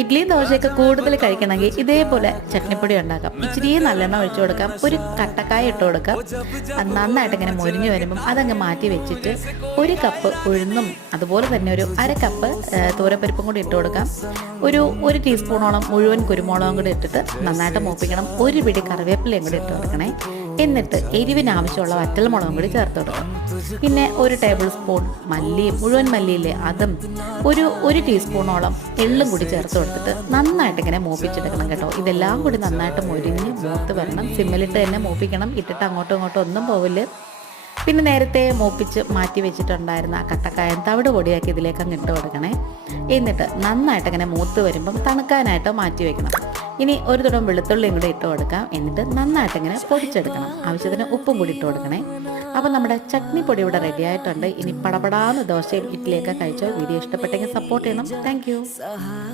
ഇഡ്ഡലിയും ദോശയൊക്കെ കൂടുതൽ കഴിക്കണമെങ്കിൽ ഇതേപോലെ ചട്നിപ്പൊടി ഉണ്ടാക്കാം. ഇച്ചിരി നല്ലെണ്ണ ഒഴിച്ചു കൊടുക്കാം, ഒരു കട്ടക്കായ ഇട്ട് കൊടുക്കാം. അത് നന്നായിട്ട് ഇങ്ങനെ മൊരിഞ്ഞ് വരുമ്പം അതങ്ങ് മാറ്റി വെച്ചിട്ട് ഒരു കപ്പ് ഉഴുന്നും അതുപോലെ തന്നെ ഒരു അര കപ്പ് തൂരപ്പരിപ്പും കൂടി ഇട്ട് കൊടുക്കാം. ഒരു ടീസ്പൂണോളം മുഴുവൻ കുരുമുളകും കൂടി ഇട്ടിട്ട് നന്നായിട്ട് മൂപ്പിക്കണം. ഒരു പിടി കറിവേപ്പിലയും കൂടി ഇട്ട് കൊടുക്കണേ. എന്നിട്ട് എരിവിന് ആവശ്യമുള്ള വറ്റൽമുളകും കൂടി ചേർത്ത് കൊടുക്കാം. പിന്നെ ഒരു ടേബിൾ സ്പൂൺ മുഴുവൻ മല്ലിയില്ലേ അതും ഒരു ടീസ്പൂണോളം എള്ളും കൂടി ചേർത്ത് കൊടുത്തിട്ട് നന്നായിട്ട് ഇങ്ങനെ മൂപ്പിച്ചെടുക്കണം കേട്ടോ. ഇതെല്ലാം കൂടി നന്നായിട്ട് മൊരിഞ്ഞ് മൂത്ത് വരണം. സിമ്മിലിട്ട് തന്നെ മൂപ്പിക്കണം, ഇട്ടിട്ട് അങ്ങോട്ടും ഇങ്ങോട്ടും ഒന്നും പോവില്ല. പിന്നെ നേരത്തെ മൂപ്പിച്ച് മാറ്റി വെച്ചിട്ടുണ്ടായിരുന്ന ആ കട്ടക്കായം തവിട് പൊടിയാക്കി ഇതിലേക്ക് അങ്ങ് ഇട്ട് കൊടുക്കണേ. എന്നിട്ട് നന്നായിട്ട് ഇങ്ങനെ മൂത്ത് വരുമ്പം തണുക്കാനായിട്ട് മാറ്റി വെക്കണം. ഇനി ഒരു തുടം വെളുത്തുള്ളിയും കൂടി ഇട്ട് കൊടുക്കാം. എന്നിട്ട് നന്നായിട്ട് ഇങ്ങനെ പൊടിച്ചെടുക്കണം. ആവശ്യത്തിന് ഉപ്പും കൂടി ഇട്ട് കൊടുക്കണേ. അപ്പം നമ്മുടെ ചട്നി പൊടി ഇവിടെ റെഡി ആയിട്ടുണ്ട്. ഇനി പടപടാന്ന് ദോശയും ഇഡ്ഡലിയൊക്കെ കഴിച്ചോ. വീഡിയോ ഇഷ്ടപ്പെട്ടെങ്കിൽ സപ്പോർട്ട് ചെയ്യണം. താങ്ക്